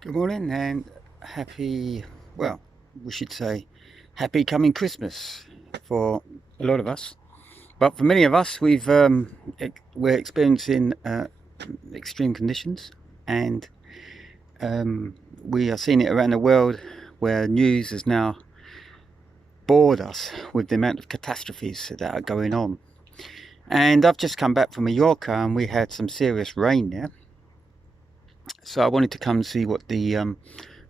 Good morning and happy, well, we should say happy coming Christmas for a lot of us. But for many of us, we're experiencing extreme conditions, and we are seeing it around the world where news has now bored us with the amount of catastrophes that are going on. And I've just come back from Mallorca and we had some serious rain there. So I wanted to come and see what the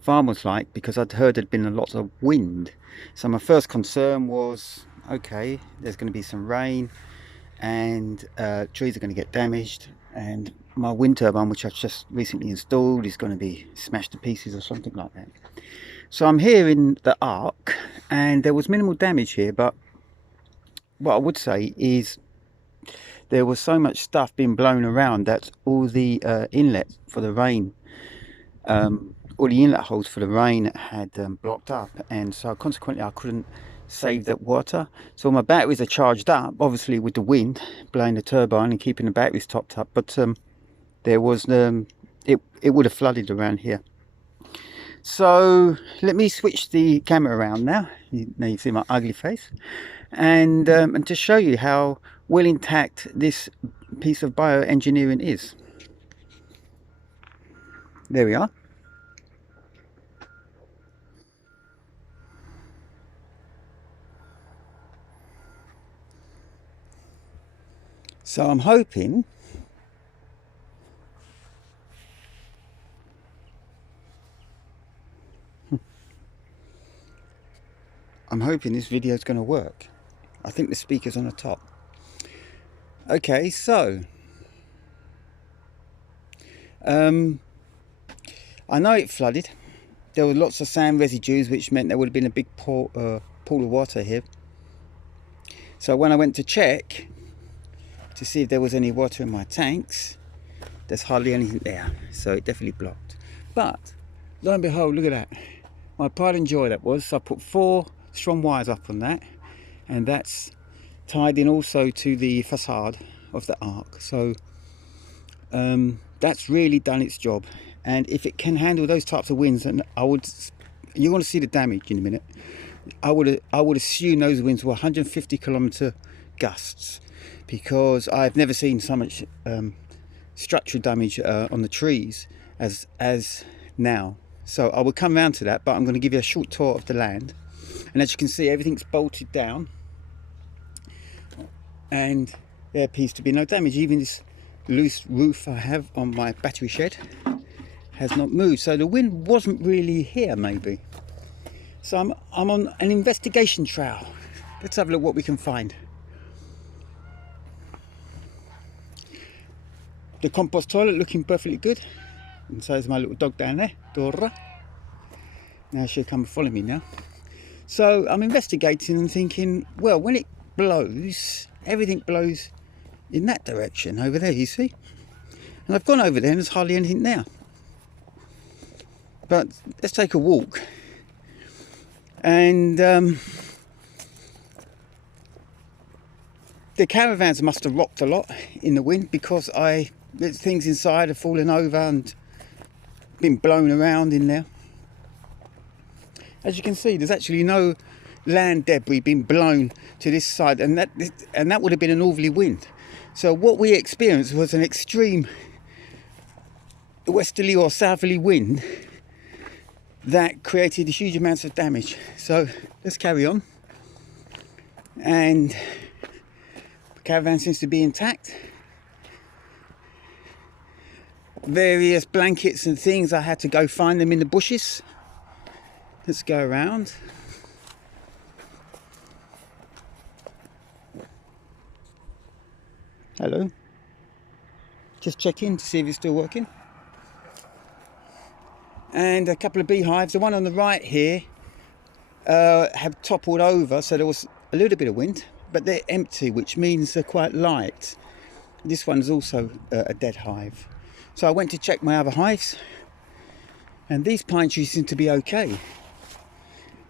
farm was like, because I'd heard there'd been a lot of wind. So my first concern was, okay, there's going to be some rain and trees are going to get damaged, and my wind turbine, which I've just recently installed, is going to be smashed to pieces or something like that. So I'm here in the Ark and there was minimal damage here, but what I would say is there was so much stuff being blown around that all the inlet for the rain, all the inlet holes for the rain had blocked up, and so consequently I couldn't save that water. So my batteries are charged up, obviously with the wind blowing the turbine and keeping the batteries topped up, but there was it would have flooded around here. So let me switch the camera around now. Now you see my ugly face, and to show you how well intact this piece of bioengineering is. There we are. So I'm hoping this video is going to work. I think the speaker's on the top. Okay, so I know it flooded. There were lots of sand residues, which meant there would have been a big pool of water here. So when I went to check to see if there was any water in my tanks, there's hardly anything there, so it definitely blocked. But lo and behold, look at that. My pride and joy that was. So I put 4 strong wires up on that, and that's tied in also to the facade of the Ark. So that's really done its job, and if it can handle those types of winds, and you're going to see the damage in a minute, I would assume those winds were 150 kilometer gusts, because I've never seen so much structural damage on the trees as now. So I will come around to that, but I'm going to give you a short tour of the land. And as you can see, everything's bolted down, and there appears to be no damage. Even this loose roof I have on my battery shed has not moved, so the wind wasn't really here, maybe. So I'm on an investigation trail. Let's have a look what we can find. The compost toilet looking perfectly good, and so is my little dog down there, Dora. Now she'll come and follow me now. So I'm investigating and thinking, well, when it blows, everything blows in that direction over there, you see. And I've gone over there and there's hardly anything there. But let's take a walk. And the caravans must have rocked a lot in the wind, because things inside have fallen over and been blown around in there. As you can see, there's actually no land debris being blown to this side, and that would have been a northerly wind. So what we experienced was an extreme westerly or southerly wind that created huge amounts of damage. So let's carry on. And the caravan seems to be intact. Various blankets and things, I had to go find them in the bushes. Let's go around. Hello. Just checking to see if it's still working. And a couple of beehives. The one on the right here have toppled over, so there was a little bit of wind, but they're empty, which means they're quite light. This one's also a dead hive. So I went to check my other hives, and these pine trees seem to be okay.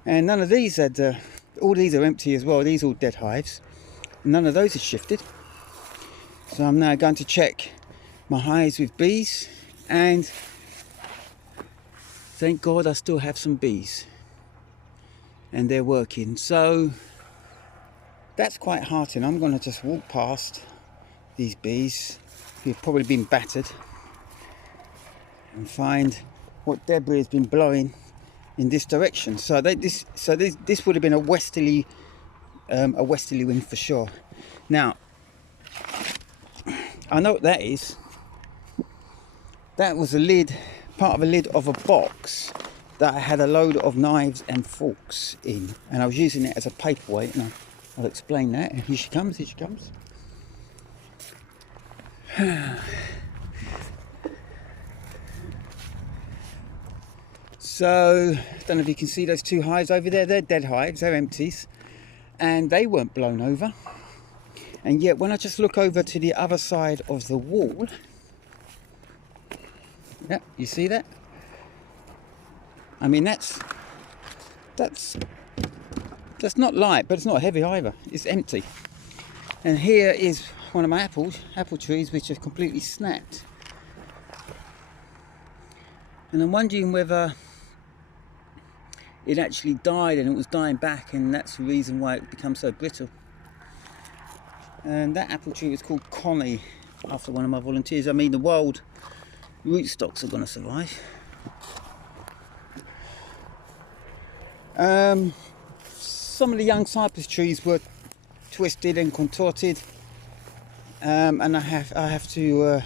And none of these had, all these are empty as well. These are all dead hives. None of those have shifted. So I'm now going to check my hives with bees, and thank God I still have some bees and they're working. So that's quite heartening. I'm going to just walk past these bees who've probably been battered and find what debris has been blowing in this direction. So this would have been a westerly wind for sure. Now I know what that is. That was a lid, part of a lid of a box that I had a load of knives and forks in, and I was using it as a paperweight, and I'll explain that. And here she comes, here she comes. So, I don't know if you can see those two hives over there. They're dead hives, they're empties, and they weren't blown over. And yet when I just look over to the other side of the wall, yeah, you see that? I mean, that's not light, but it's not heavy either. It's empty. And here is one of my apple trees, which have completely snapped. And I'm wondering whether it actually died and it was dying back, and that's the reason why it becomes so brittle. And that apple tree was called Connie, after one of my volunteers. I mean, the wild rootstocks are going to survive. Some of the young cypress trees were twisted and contorted, and I have to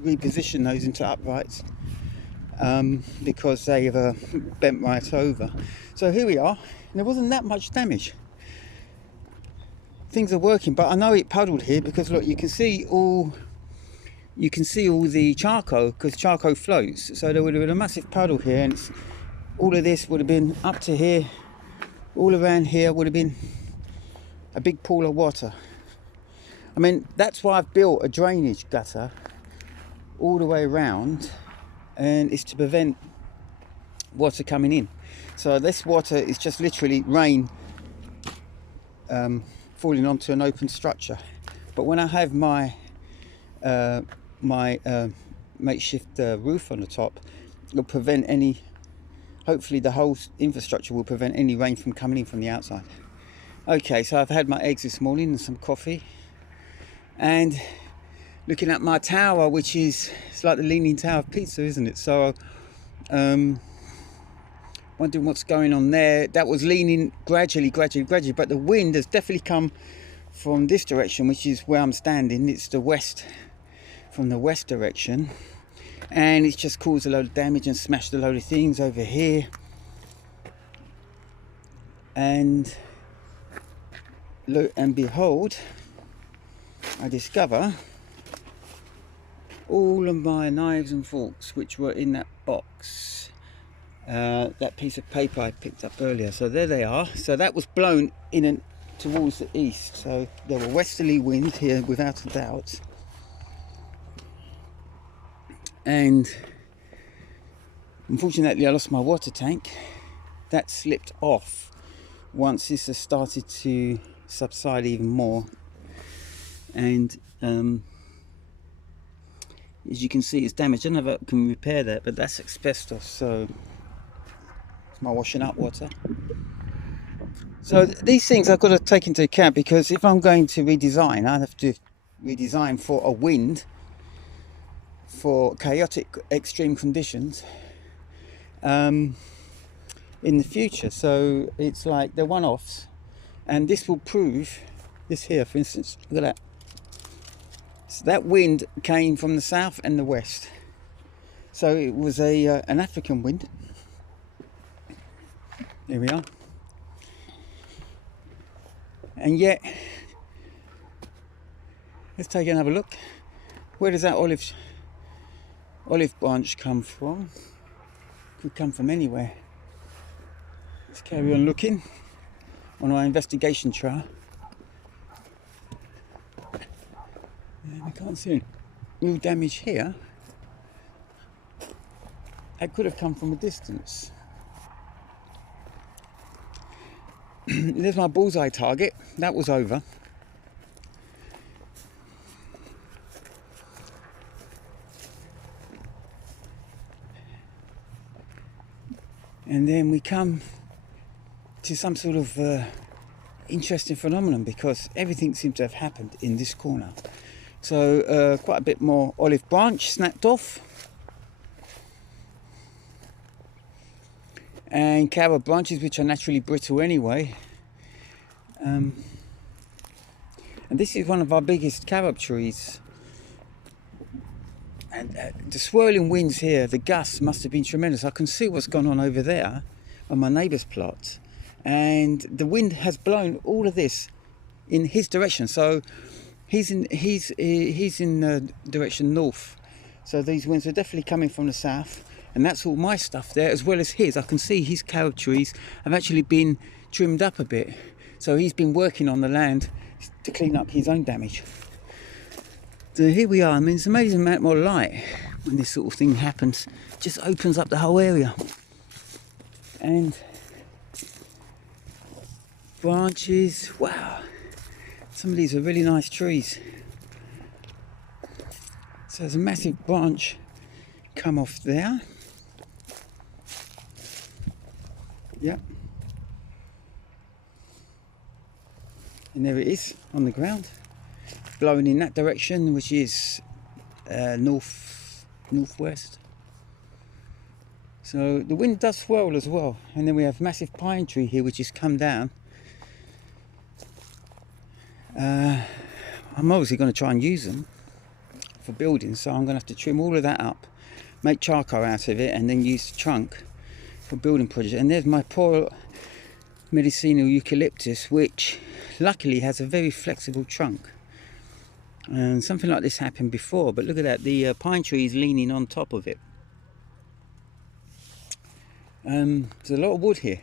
reposition those into uprights because they've bent right over. So here we are. There wasn't that much damage. Things are working, but I know it puddled here because look, you can see all the charcoal, because charcoal floats. So there would have been a massive puddle here, and all of this would have been up to here. All around here would have been a big pool of water. I mean, that's why I've built a drainage gutter all the way around, and it's to prevent water coming in. So this water is just literally rain falling onto an open structure. But when I have my makeshift roof on the top, it'll prevent any, hopefully the whole infrastructure will prevent any rain from coming in from the outside. Okay, so I've had my eggs this morning and some coffee, and looking at my tower, which is, it's like the Leaning Tower of Pisa, isn't it? So wondering what's going on there. That was leaning gradually, but the wind has definitely come from this direction, which is where I'm standing. It's the west, from the west direction, and it's just caused a load of damage and smashed a load of things over here. And lo and behold, I discover all of my knives and forks which were in that box, that piece of paper I picked up earlier. So there they are. So that was blown in and towards the east, so there were westerly winds here without a doubt. And unfortunately I lost my water tank. That slipped off once this has started to subside even more, and as you can see, it's damaged. I don't know if I can repair that, but that's asbestos, so it's my washing up water. So these things I've got to take into account, because if I'm going to redesign, I have to redesign for a wind, for chaotic extreme conditions in the future. So it's like they're one-offs, and this will prove, this here for instance, look at that. So that wind came from the south and the west, so it was an African wind. There we are. And yet, let's take another look. Where does that olive branch come from? Could come from anywhere. Let's carry on looking on our investigation trail. And we can't see any real damage here. That could have come from a distance. There's my bullseye target. That was over. And then we come to some sort of interesting phenomenon, because everything seems to have happened in this corner. So quite a bit more olive branch snapped off, and carob branches, which are naturally brittle anyway. And this is one of our biggest carob trees. And the swirling winds here, the gusts must have been tremendous. I can see what's gone on over there on my neighbour's plot, and the wind has blown all of this in his direction. So he's in direction north. So these winds are definitely coming from the south, and that's all my stuff there as well as his. I can see his carob trees have actually been trimmed up a bit. So he's been working on the land to clean up his own damage. So here we are. I mean, it's an amazing amount more light when this sort of thing happens. It just opens up the whole area. And branches, wow. Some of these are really nice trees. So there's a massive branch come off there. Yep. And there it is on the ground, blowing in that direction, which is northwest. So the wind does swirl as well. And then we have massive pine tree here, which has come down. I'm obviously going to try and use them for building, so I'm going to have to trim all of that up, make charcoal out of it, and then use the trunk for building projects. And there's my poor medicinal eucalyptus, which luckily has a very flexible trunk. And something like this happened before, but look at that, the pine tree is leaning on top of it. There's a lot of wood here.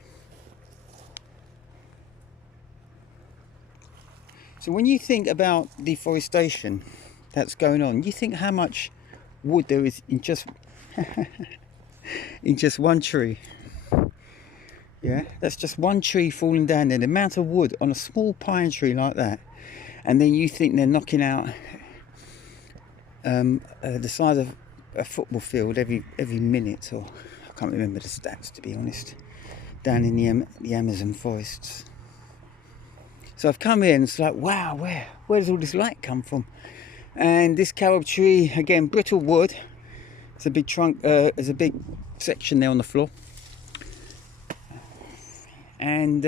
So when you think about deforestation that's going on, you think how much wood there is in just in just one tree. Yeah, that's just one tree falling down there. The amount of wood on a small pine tree like that, and then you think they're knocking out the size of a football field every minute, or I can't remember the stats, to be honest, down in the Amazon forests. So I've come here and it's like, wow, where does all this light come from? And this carob tree, again, brittle wood. It's a big trunk, there's a big section there on the floor. And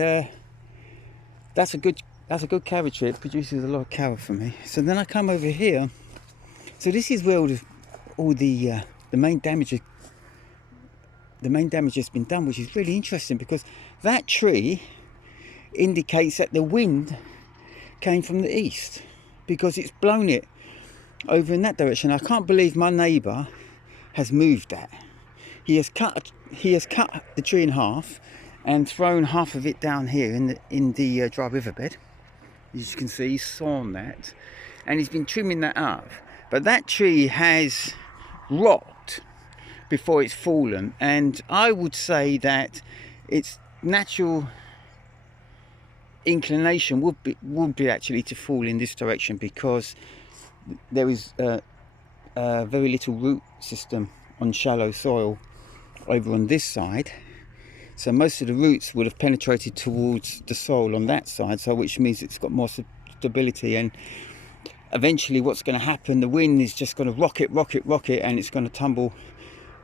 that's a good carob tree. It produces a lot of carob for me. So then I come over here. So this is where all the main damage has been done, which is really interesting, because that tree indicates that the wind came from the east, because it's blown it over in that direction. I can't believe my neighbour has moved that. He has cut the tree in half and thrown half of it down here in the dry riverbed. As you can see, he's sawn that, and he's been trimming that up. But that tree has rocked before it's fallen, and I would say that its natural inclination would be actually to fall in this direction, because there is very little root system on shallow soil over on this side. So most of the roots would have penetrated towards the soil on that side, so which means it's got more stability, and eventually what's going to happen, the wind is just going to rock it, and it's going to tumble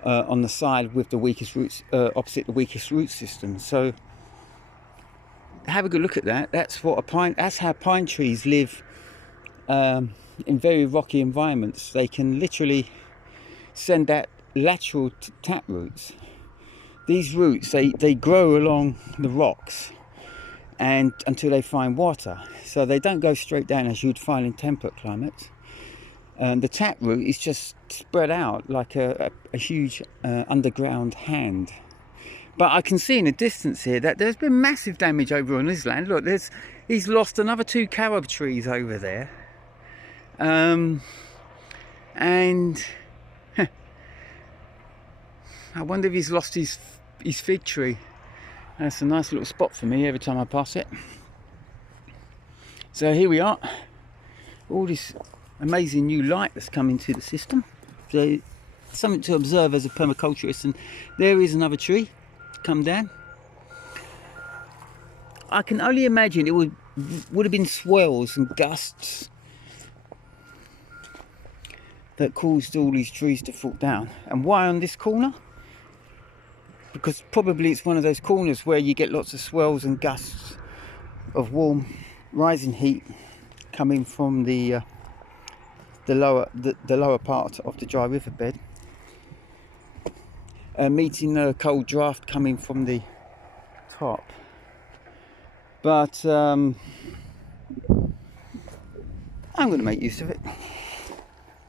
on the side with the weakest roots, opposite the weakest root system. So have a good look at that. That's how pine trees live in very rocky environments. They can literally send that lateral tap roots. These roots, they grow along the rocks and until they find water. So they don't go straight down as you'd find in temperate climates. The tap root is just spread out like a huge underground hand. But I can see in the distance here that there's been massive damage over on his land. Look, he's lost another 2 carob trees over there. And I wonder if he's lost his fig tree. That's a nice little spot for me every time I pass it. So here we are. All this amazing new light that's come into the system. So something to observe as a permaculturist. And there is another tree. to come down. I can only imagine it would have been swells and gusts that caused all these trees to fall down. And why on this corner? Because probably it's one of those corners where you get lots of swells and gusts of warm rising heat coming from the lower part of the dry riverbed, meeting the cold draft coming from the top. But I'm going to make use of it.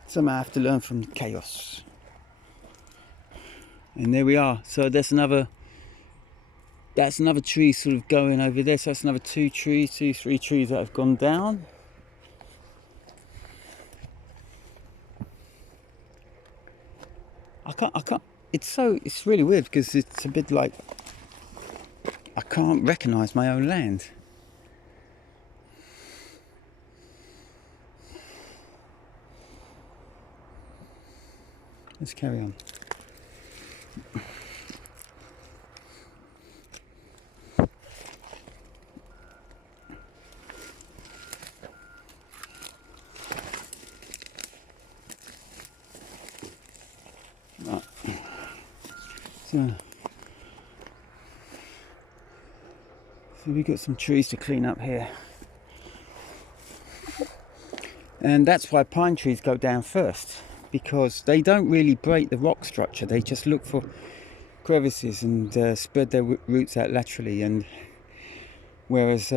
Somehow I have to learn from chaos. And there we are. So that's another tree sort of going over there. So that's another 3 trees that have gone down. I can't, it's really weird because it's a bit like I can't recognise my own land. Let's carry on. Right. So we've got some trees to clean up here. And that's why pine trees go down first, because they don't really break the rock structure. They just look for crevices and spread their roots out laterally. And whereas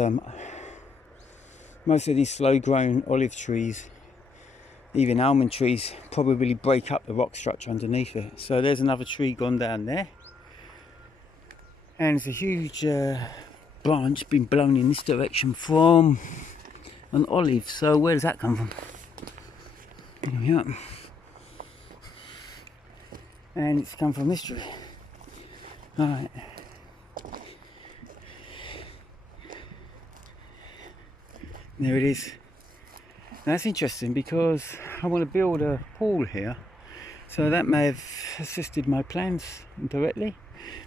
most of these slow-grown olive trees, even almond trees, probably break up the rock structure underneath it. So there's another tree gone down there, and it's a huge branch been blown in this direction from an olive. So where does that come from? Yeah. And it's come from this tree. Alright. There it is. That's interesting because I want to build a pool here, so that may have assisted my plans indirectly.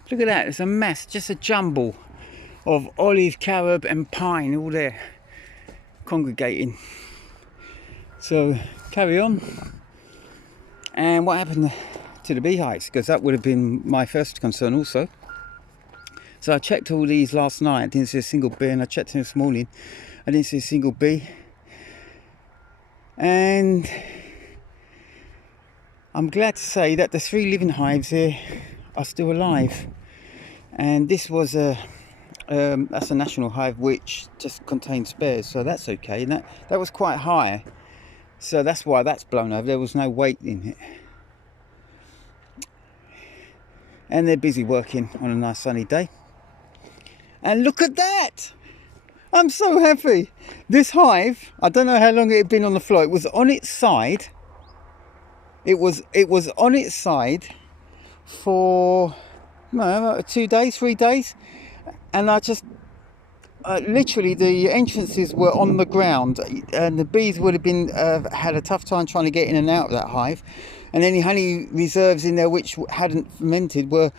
Look at that, there's a mass, just a jumble of olive, carob and pine all there congregating. So carry on. And what happened to the beehives? Because that would have been my first concern also. So I checked all these last night, I didn't see a single bee, and I checked them this morning, I didn't see a single bee. And I'm glad to say that the 3 living hives here are still alive. And this was that's a national hive which just contained spares, so that's okay. And that was quite high, so that's why that's blown over. There was no weight in it. And they're busy working on a nice sunny day. And look at that! I'm so happy. This hive, I don't know how long it had been on the floor. It was on its side. It was on its side for 2 days, 3 days, and I just literally the entrances were on the ground, and the bees would have been had a tough time trying to get in and out of that hive. And any honey reserves in there which hadn't fermented were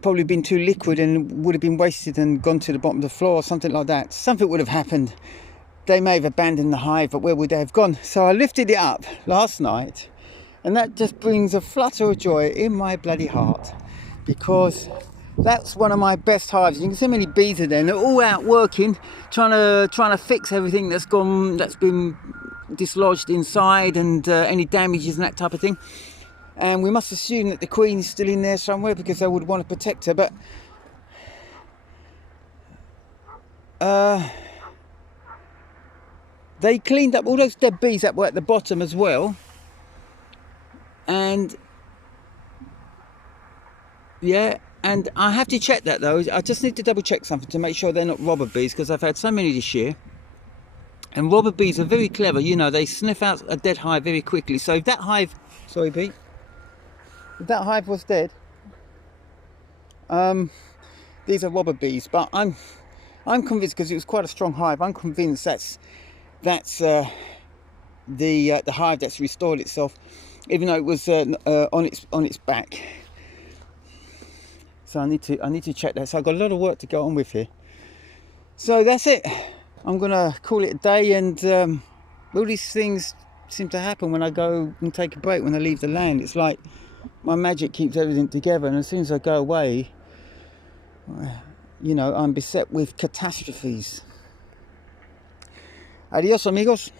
probably been too liquid and would have been wasted and gone to the bottom of the floor or something like that. Something would have happened. They may have abandoned the hive, but where would they have gone? So I lifted it up last night, and that just brings a flutter of joy in my bloody heart, because that's one of my best hives. You can see how many bees are there, and they're all out working, trying to fix everything that's been dislodged inside, and any damages and that type of thing. And we must assume that the queen's still in there somewhere, because they would want to protect her. But they cleaned up all those dead bees that were at the bottom as well. And yeah, and I have to check that though. I just need to double check something to make sure they're not robber bees, because I've had so many this year. And robber bees are very clever, you know, they sniff out a dead hive very quickly. So if that hive, sorry Pete, if that hive was dead, these are robber bees. But I'm convinced, because it was quite a strong hive, I'm convinced that's the hive that's restored itself, even though it was on its back. So I need to check that. So I've got a lot of work to go on with here. So that's it. I'm gonna call it a day, and all these things seem to happen when I go and take a break, when I leave the land. It's like my magic keeps everything together, and as soon as I go away, I'm beset with catastrophes. Adios, amigos.